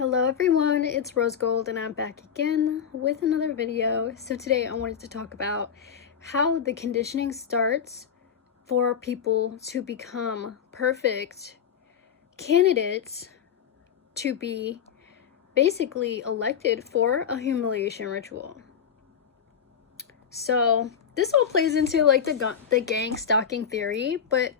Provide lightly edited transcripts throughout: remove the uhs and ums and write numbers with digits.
Hello everyone, it's Rose Gold and I'm back again with another video. So today I wanted to talk about how the conditioning starts for people to become perfect candidates to be basically elected for a humiliation ritual. So this all plays into like the gang stalking theory, but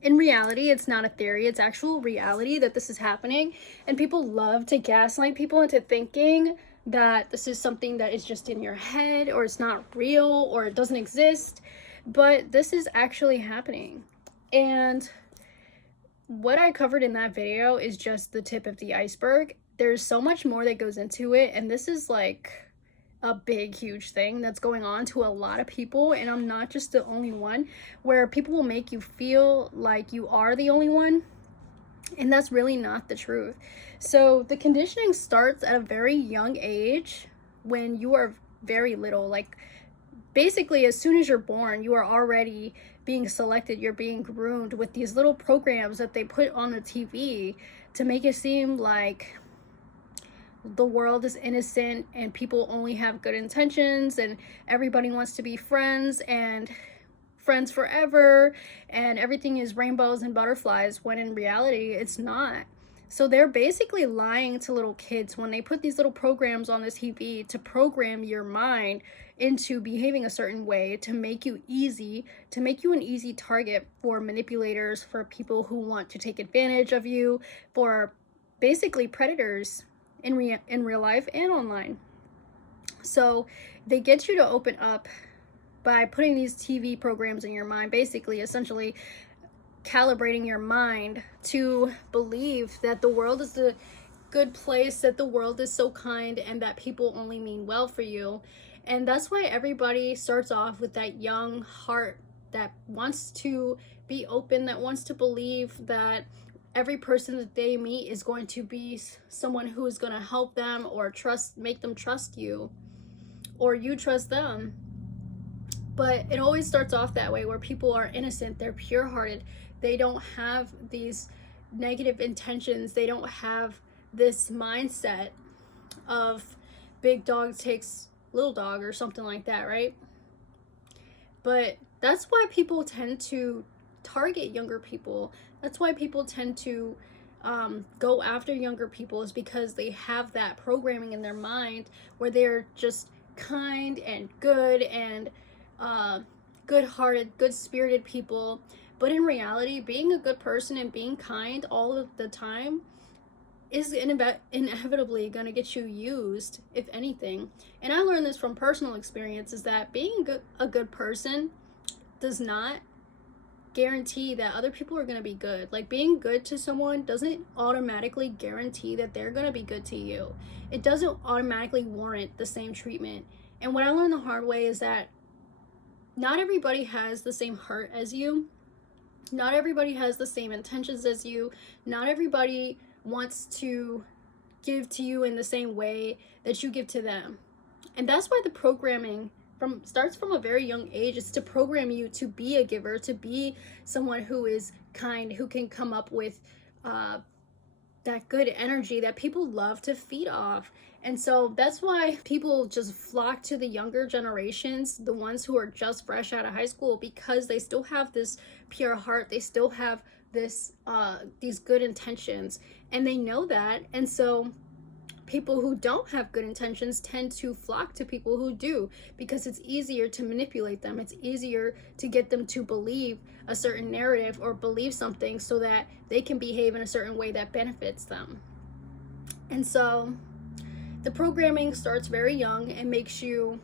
in reality, it's not a theory, it's actual reality that this is happening. And people love to gaslight people into thinking that this is something that is just in your head, or it's not real, or it doesn't exist. But this is actually happening. And what I covered in that video is just the tip of the iceberg. There's so much more that goes into it, and this is like a big huge thing that's going on to a lot of people, and I'm not just the only one, where people will make you feel like you are the only one, and that's really not the truth. So the conditioning starts at a very young age, when you are very little. Like basically as soon as you're born, you are already being selected, you're being groomed with these little programs that they put on the TV to make it seem like the world is innocent and people only have good intentions and everybody wants to be friends and friends forever and everything is rainbows and butterflies, when in reality it's not. So they're basically lying to little kids when they put these little programs on the TV to program your mind into behaving a certain way, to make you an easy target for manipulators, for people who want to take advantage of you, for basically predators in real life and online. So they get you to open up by putting these TV programs in your mind, basically essentially calibrating your mind to believe that the world is a good place, that the world is so kind, and that people only mean well for you. And that's why everybody starts off with that young heart that wants to be open, that wants to believe that every person that they meet is going to be someone who is going to help them or make them trust you, or you trust them. But it always starts off that way, where people are innocent, they're pure-hearted, they don't have these negative intentions, they don't have this mindset of big dog takes little dog or something like that, right? But that's why people tend to target younger people. That's why people tend to go after younger people, is because they have that programming in their mind where they're just kind and good and good-hearted, good-spirited people. But in reality, being a good person and being kind all of the time is inevitably going to get you used, if anything. And I learned this from personal experience, is that being a good person does not guarantee that other people are going to be good. Like, being good to someone doesn't automatically guarantee that they're going to be good to you. It doesn't automatically warrant the same treatment. And what I learned the hard way is that not everybody has the same heart as you. Not everybody has the same intentions as you. Not everybody wants to give to you in the same way that you give to them. And that's why the programming starts from a very young age. It's to program you to be a giver, to be someone who is kind, who can come up with that good energy that people love to feed off. And so that's why people just flock to the younger generations, the ones who are just fresh out of high school, because they still have this pure heart, they still have this these good intentions, and they know that. And so people who don't have good intentions tend to flock to people who do, because it's easier to manipulate them. It's easier to get them to believe a certain narrative or believe something so that they can behave in a certain way that benefits them. And so the programming starts very young and makes you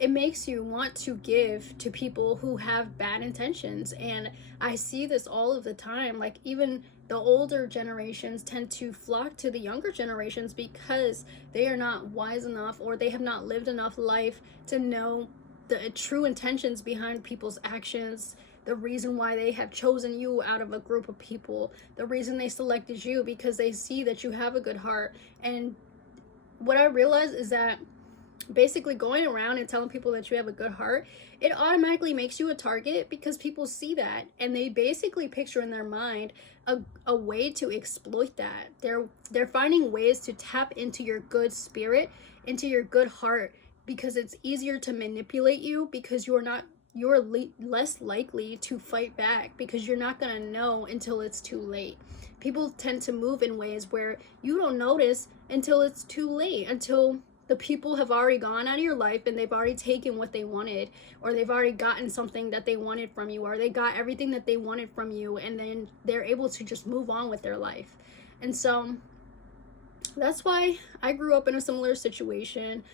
want to give to people who have bad intentions. And I see this all of the time. Like, even the older generations tend to flock to the younger generations because they are not wise enough, or they have not lived enough life to know the true intentions behind people's actions, the reason why they have chosen you out of a group of people, the reason they selected you, because they see that you have a good heart. And what I realize is that basically going around and telling people that you have a good heart, it automatically makes you a target because people see that and they basically picture in their mind a way to exploit that. They're finding ways to tap into your good spirit, into your good heart, because it's easier to manipulate you, because you're less likely to fight back, because you're not going to know until it's too late. People tend to move in ways where you don't notice until it's too late, until the people have already gone out of your life and they've already taken what they wanted, or they've already gotten something that they wanted from you, or they got everything that they wanted from you, and then they're able to just move on with their life. And so that's why I grew up in a similar situation,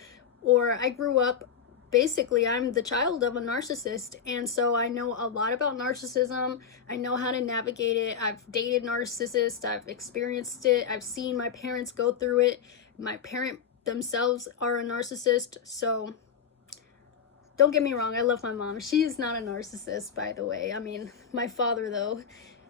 or I grew up, basically I'm the child of a narcissist, and so I know a lot about narcissism. I know how to navigate it. I've dated narcissists, I've experienced it, I've seen my parents go through it. My parent themselves are a narcissist, so don't get me wrong, I love my mom. She's not a narcissist, by the way. I mean, my father, though,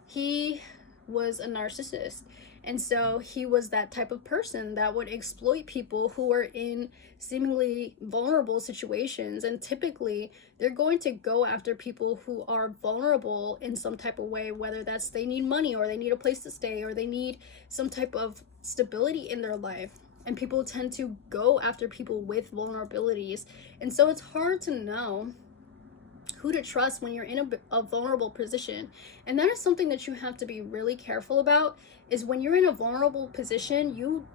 he was a narcissist. And so he was that type of person that would exploit people who are in seemingly vulnerable situations. And typically, they're going to go after people who are vulnerable in some type of way, whether that's they need money, or they need a place to stay, or they need some type of stability in their life. And people tend to go after people with vulnerabilities. And so it's hard to know who to trust when you're in a vulnerable position. And that is something that you have to be really careful about, is when you're in a vulnerable position, you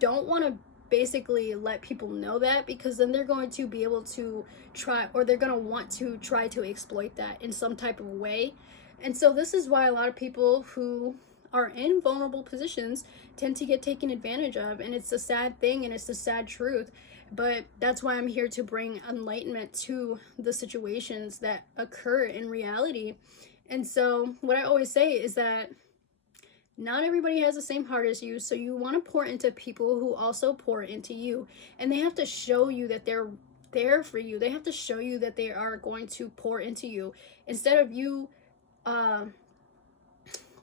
don't want to basically let people know that, because then they're going to be able to try, or they're going to want to try to exploit that in some type of way. And so this is why a lot of people who are in vulnerable positions tend to get taken advantage of, and it's a sad thing and it's a sad truth. But that's why I'm here to bring enlightenment to the situations that occur in reality. And so what I always say is that not everybody has the same heart as you, so you want to pour into people who also pour into you, and they have to show you that they're there for you. They have to show you that they are going to pour into you, instead of you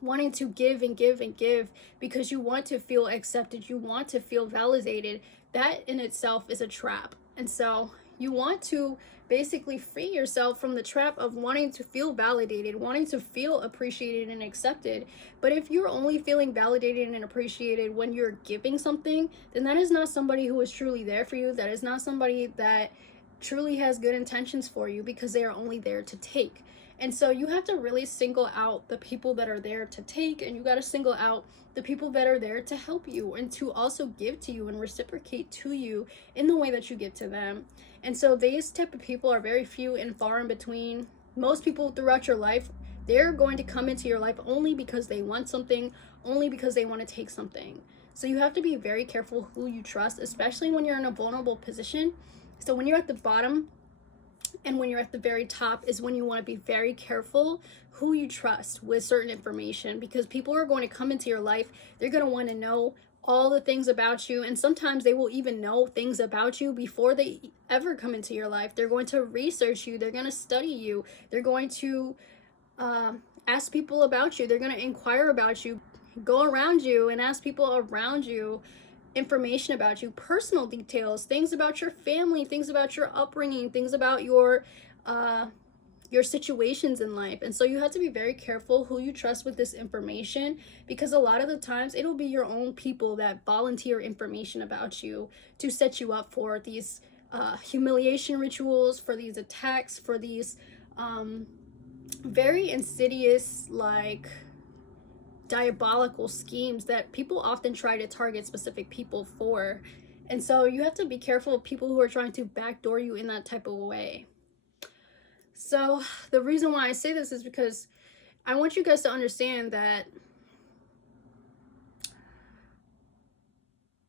wanting to give and give and give because you want to feel accepted, you want to feel validated. That in itself is a trap. And so you want to basically free yourself from the trap of wanting to feel validated, wanting to feel appreciated and accepted. But if you're only feeling validated and appreciated when you're giving something, then that is not somebody who is truly there for you. That is not somebody that truly has good intentions for you, because they are only there to take. And so you have to really single out the people that are there to take, and you got to single out the people that are there to help you and to also give to you and reciprocate to you in the way that you give to them. And so these type of people are very few and far in between. Most people throughout your life, they're going to come into your life only because they want something, only because they want to take something. So you have to be very careful who you trust, especially when you're in a vulnerable position. So when you're at the bottom and when you're at the very top is when you want to be very careful who you trust with certain information, because people are going to come into your life. They're going to want to know all the things about you, and sometimes they will even know things about you before they ever come into your life. They're going to research you, they're going to study you, they're going to ask people about you, they're going to inquire about you, go around you and ask people around you information about you, personal details, things about your family, things about your upbringing, things about your situations in life. And so you have to be very careful who you trust with this information, because a lot of the times it'll be your own people that volunteer information about you to set you up for these humiliation rituals, for these attacks, for these very insidious, like diabolical schemes that people often try to target specific people for. And so you have to be careful of people who are trying to backdoor you in that type of way. So the reason why I say this is because I want you guys to understand that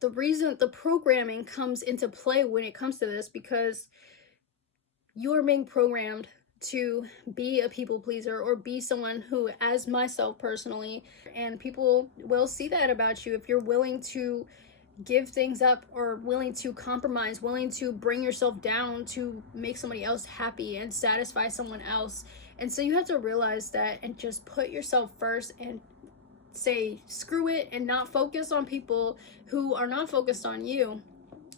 the reason the programming comes into play when it comes to this, because you're being programmed to be a people pleaser or be someone who, as myself personally, and people will see that about you if you're willing to give things up or willing to compromise, willing to bring yourself down to make somebody else happy and satisfy someone else. And so you have to realize that and just put yourself first and say screw it and not focus on people who are not focused on you.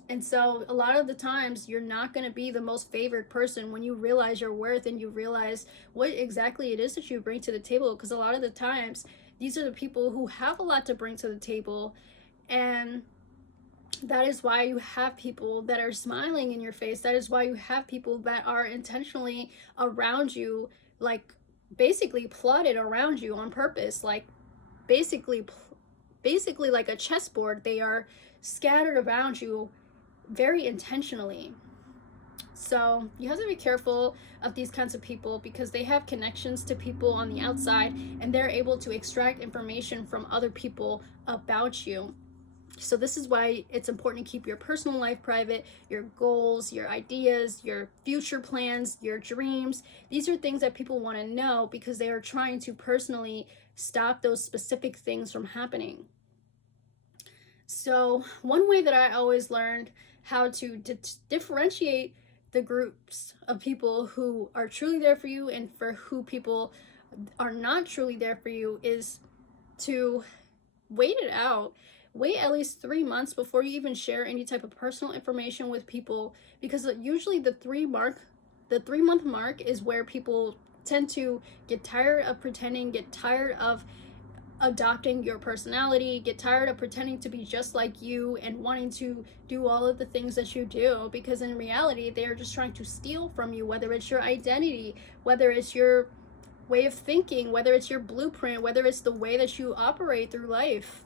And so a lot of the times you're not going to be the most favored person when you realize your worth and you realize what exactly it is that you bring to the table. Because a lot of the times these are the people who have a lot to bring to the table. And that is why you have people that are smiling in your face. That is why you have people that are intentionally around you, like basically plotted around you on purpose, like basically like a chessboard. They are scattered around you very intentionally. So you have to be careful of these kinds of people because they have connections to people on the outside and they're able to extract information from other people about you. So this is why it's important to keep your personal life private, your goals, your ideas, your future plans, your dreams. These are things that people want to know because they are trying to personally stop those specific things from happening. So one way that I always learned how to differentiate the groups of people who are truly there for you and for who people are not truly there for you is to wait it out. Wait at least 3 months before you even share any type of personal information with people, because usually the 3-month mark is where people tend to get tired of pretending, get tired of adopting your personality, get tired of pretending to be just like you and wanting to do all of the things that you do, because in reality they are just trying to steal from you, whether it's your identity, whether it's your way of thinking, whether it's your blueprint, whether it's the way that you operate through life.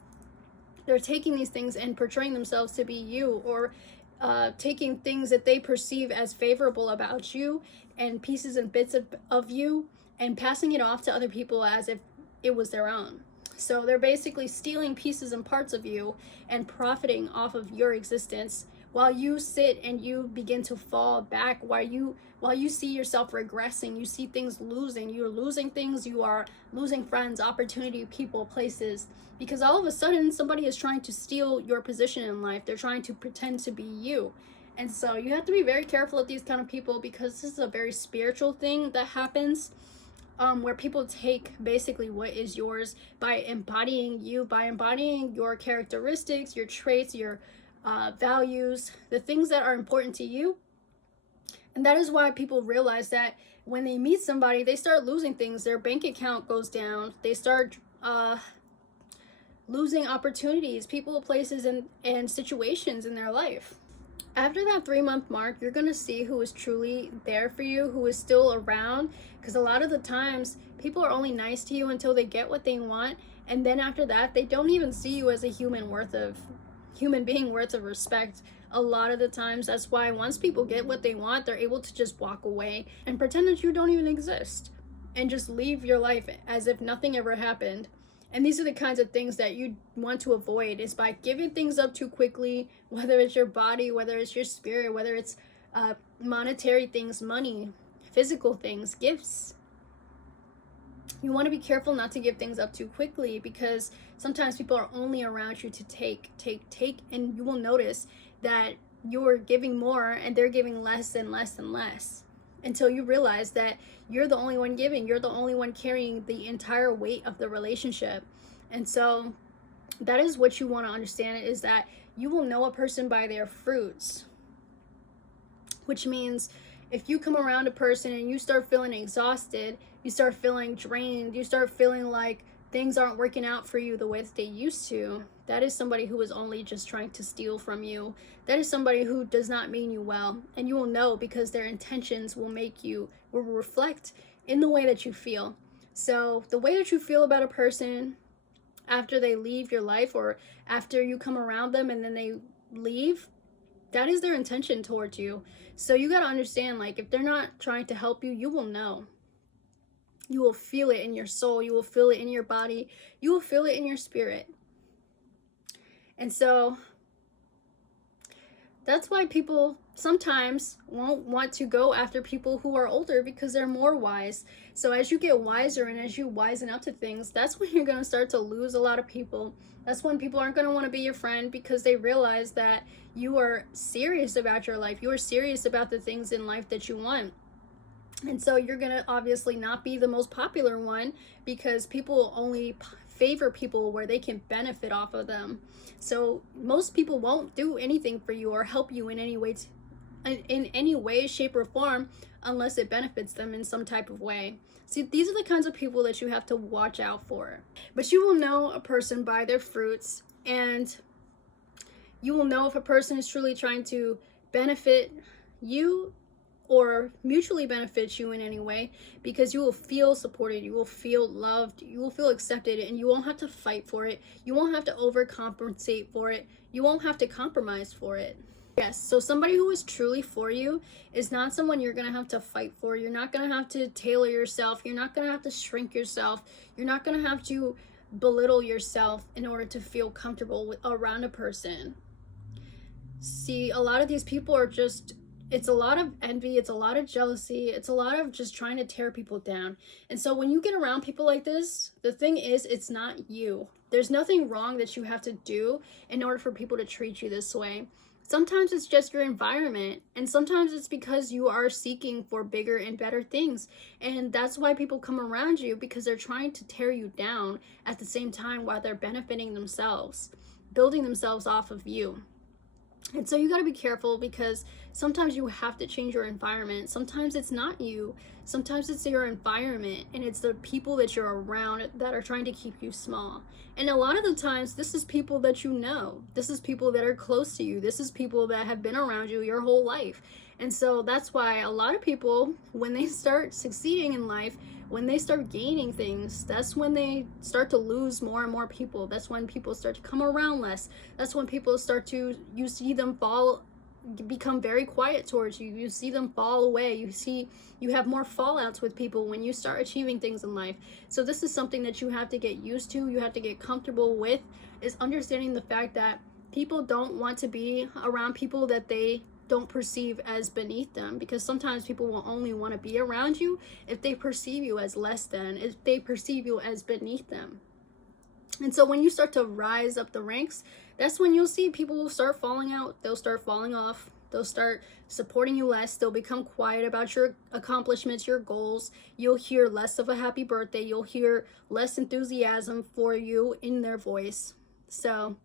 They're taking these things and portraying themselves to be you, or taking things that they perceive as favorable about you and pieces and bits of you and passing it off to other people as if it was their own. So they're basically stealing pieces and parts of you and profiting off of your existence while you sit and you begin to fall back, while you see yourself regressing, you see things losing, you're losing things, you are losing friends, opportunity, people, places, because all of a sudden somebody is trying to steal your position in life. They're trying to pretend to be you. And so you have to be very careful of these kind of people, because this is a very spiritual thing that happens. Where people take basically what is yours by embodying you, by embodying your characteristics, your traits, your values, the things that are important to you. And that is why people realize that when they meet somebody, they start losing things. Their bank account goes down. They start losing opportunities, people, places, and situations in their life. After that 3-month mark, you're going to see who is truly there for you, who is still around, because a lot of the times people are only nice to you until they get what they want, and then after that they don't even see you as a human being worth of respect. A lot of the times that's why once people get what they want, they're able to just walk away and pretend that you don't even exist and just leave your life as if nothing ever happened. And these are the kinds of things that you want to avoid, is by giving things up too quickly, whether it's your body, whether it's your spirit, whether it's monetary things, money, physical things, gifts. You want to be careful not to give things up too quickly, because sometimes people are only around you to take, and you will notice that you're giving more and they're giving less and less and less, until you realize that you're the only one giving, you're the only one carrying the entire weight of the relationship. And so that is what you want to understand, is that you will know a person by their fruits, which means if you come around a person and you start feeling exhausted, you start feeling drained, you start feeling like things aren't working out for you the way that they used to, that is somebody who is only just trying to steal from you. That is somebody who does not mean you well. And you will know, because their intentions will reflect in the way that you feel. So the way that you feel about a person after they leave your life, or after you come around them and then they leave, that is their intention towards you. So you got to understand, like, if they're not trying to help you, you will know. You will feel it in your soul. You will feel it in your body. You will feel it in your spirit. And so that's why people sometimes won't want to go after people who are older, because they're more wise. So as you get wiser and as you wisen up to things, that's when you're going to start to lose a lot of people. That's when people aren't going to want to be your friend, because they realize that you are serious about your life. You are serious about the things in life that you want. And so you're going to obviously not be the most popular one, because people only favor people where they can benefit off of them. So most people won't do anything for you or help you in any way, in any way, shape, or form unless it benefits them in some type of way. See, these are the kinds of people that you have to watch out for. But you will know a person by their fruits, and you will know if a person is truly trying to benefit you or mutually benefit you in any way, because you will feel supported, you will feel loved, you will feel accepted, and you won't have to fight for it. You won't have to overcompensate for it. You won't have to compromise for it. Yes, so somebody who is truly for you is not someone you're going to have to fight for. You're not going to have to tailor yourself. You're not going to have to shrink yourself. You're not going to have to belittle yourself in order to feel comfortable around a person. See, a lot of these people are just, it's a lot of envy, it's a lot of jealousy, it's a lot of just trying to tear people down. And so when you get around people like this, the thing is, it's not you. There's nothing wrong that you have to do in order for people to treat you this way. Sometimes it's just your environment, and sometimes it's because you are seeking for bigger and better things. And that's why people come around you, because they're trying to tear you down at the same time while they're benefiting themselves, building themselves off of you. And so you got to be careful, because sometimes you have to change your environment. Sometimes it's not you. Sometimes it's your environment, and it's the people that you're around that are trying to keep you small. And a lot of the times, this is people that you know. This is people that are close to you. This is people that have been around you your whole life. And so that's why a lot of people, when they start succeeding in life, when they start gaining things, that's when they start to lose more and more people. That's when people start to come around less. That's when people start to, you see them become very quiet towards you. You see them fall away. You have more fallouts with people when you start achieving things in life. So this is something that you have to get used to. You have to get comfortable with, is understanding the fact that people don't want to be around people that they don't perceive as beneath them, because sometimes people will only want to be around you if they perceive you as less than, if they perceive you as beneath them. And so when you start to rise up the ranks, that's when you'll see people will start falling out. They'll start falling off. They'll start supporting you less. They'll become quiet about your accomplishments, your goals. You'll hear less of a happy birthday. You'll hear less enthusiasm for you in their voice. So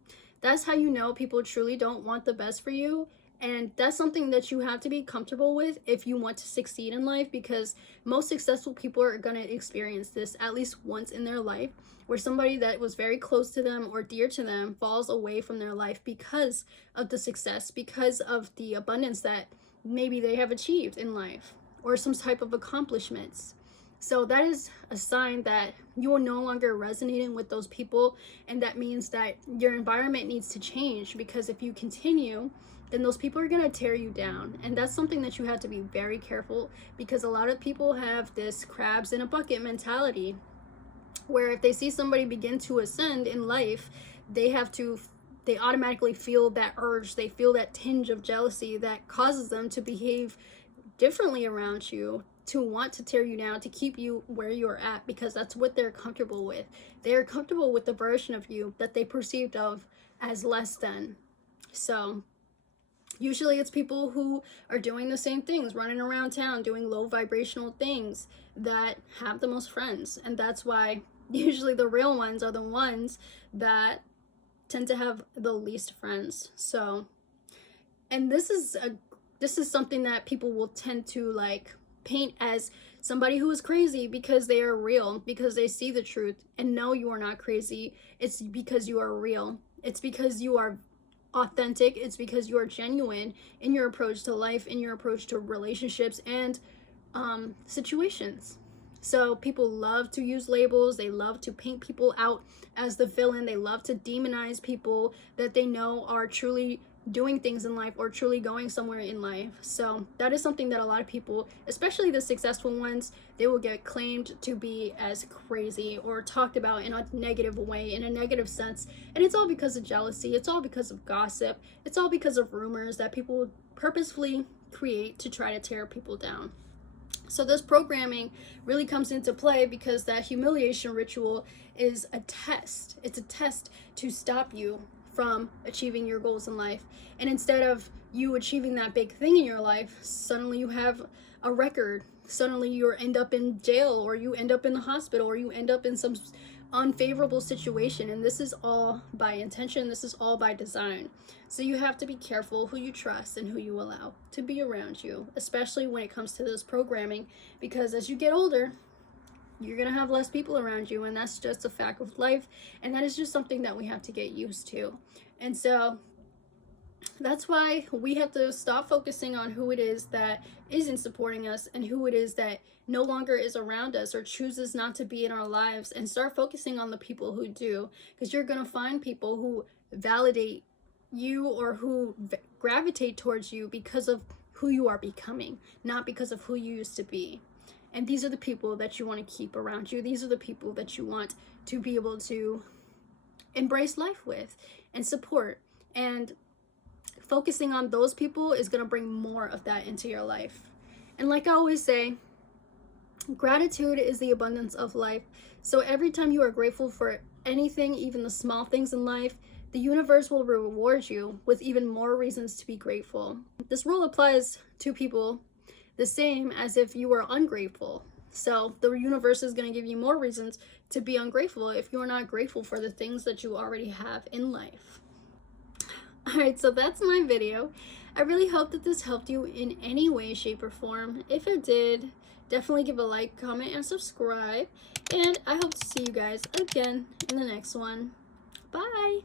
that's how you know people truly don't want the best for you. And that's something that you have to be comfortable with if you want to succeed in life, because most successful people are going to experience this at least once in their life, where somebody that was very close to them or dear to them falls away from their life because of the success, because of the abundance that maybe they have achieved in life, or some type of accomplishments. So that is a sign that you are no longer resonating with those people, and that means that your environment needs to change, because if you continue, then those people are going to tear you down. And that's something that you have to be very careful, because a lot of people have this crabs in a bucket mentality, where if they see somebody begin to ascend in life, they automatically feel that urge, they feel that tinge of jealousy that causes them to behave differently around you, to want to tear you down, to keep you where you're at, because that's what they're comfortable with. They're comfortable with the version of you that they perceived of as less than. So usually it's people who are doing the same things, running around town, doing low vibrational things, that have the most friends. And that's why usually the real ones are the ones that tend to have the least friends. So, and this is something that people will tend to like paint as somebody who is crazy, because they are real, because they see the truth. And no, you are not crazy. It's because you are real. It's because you are authentic. It's because you are genuine in your approach to life, in your approach to relationships and situations. So people love to use labels. They love to paint people out as the villain. They love to demonize people that they know are truly doing things in life or truly going somewhere in life. So that is something that a lot of people, especially the successful ones, they will get claimed to be as crazy or talked about in a negative way, in a negative sense. And it's all because of jealousy. It's all because of gossip. It's all because of rumors that people purposefully create to try to tear people down. So this programming really comes into play, because that humiliation ritual is a test. It's a test to stop you from achieving your goals in life. And instead of you achieving that big thing in your life, suddenly you have a record. Suddenly you end up in jail, or you end up in the hospital, or you end up in some unfavorable situation, and this is all by intention, this is all by design. So you have to be careful who you trust and who you allow to be around you, especially when it comes to this programming, because as you get older, you're gonna have less people around you, and that's just a fact of life, and that is just something that we have to get used to. And so that's why we have to stop focusing on who it is that isn't supporting us and who it is that no longer is around us or chooses not to be in our lives, and start focusing on the people who do, because you're going to find people who validate you or who gravitate towards you because of who you are becoming, not because of who you used to be. And these are the people that you want to keep around you. These are the people that you want to be able to embrace life with and support. And focusing on those people is going to bring more of that into your life. And like I always say, gratitude is the abundance of life. So every time you are grateful for anything, even the small things in life, the universe will reward you with even more reasons to be grateful. This rule applies to people the same as if you were ungrateful. So the universe is going to give you more reasons to be ungrateful if you're not grateful for the things that you already have in life. Alright, so that's my video. I really hope that this helped you in any way, shape, or form. If it did, definitely give a like, comment, and subscribe. And I hope to see you guys again in the next one. Bye!